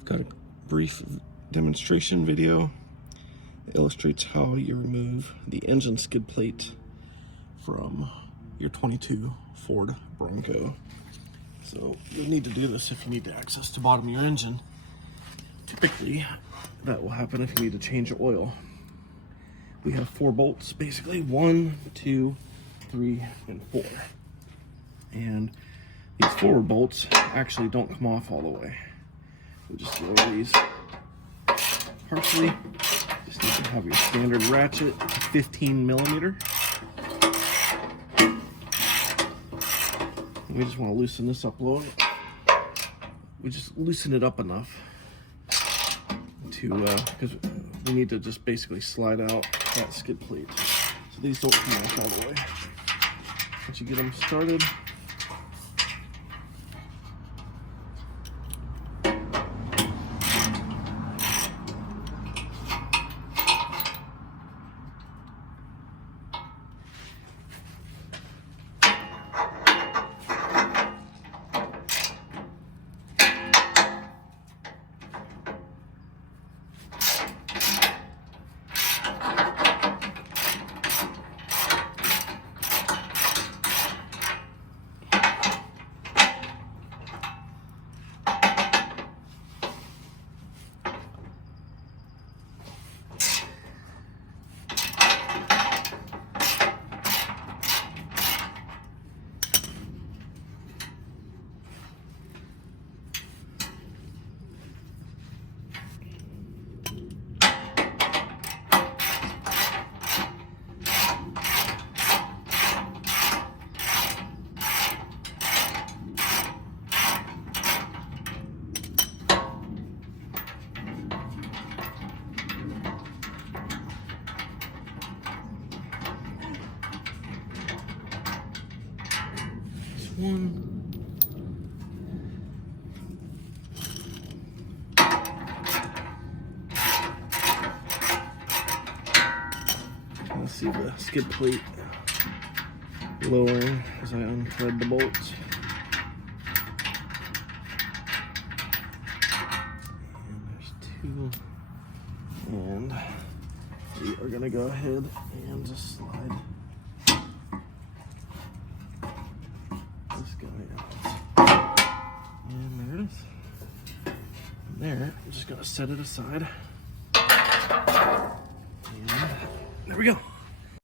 I've got a brief demonstration video that illustrates how you remove the engine skid plate from your 22 Ford Bronco. So you'll need to do this if you need to access the bottom of your engine. Typically, that will happen if you need to change oil. We have 4 bolts, basically 1, 2, 3, and 4. And these forward bolts actually don't come off all the way. We just lower these partially. Just need to have your standard ratchet, 15 millimeter. And we just want to loosen this up a little. We just loosen it up enough to, because we need to just basically slide out that skid plate. So these don't come off all the way. Once you get them started, one. Let's see the skid plate lowering as I unthread the bolts. And there's 2. And we are going to go ahead and just slide this guy out. And there it is. And there, I'm just going to set it aside. And there we go.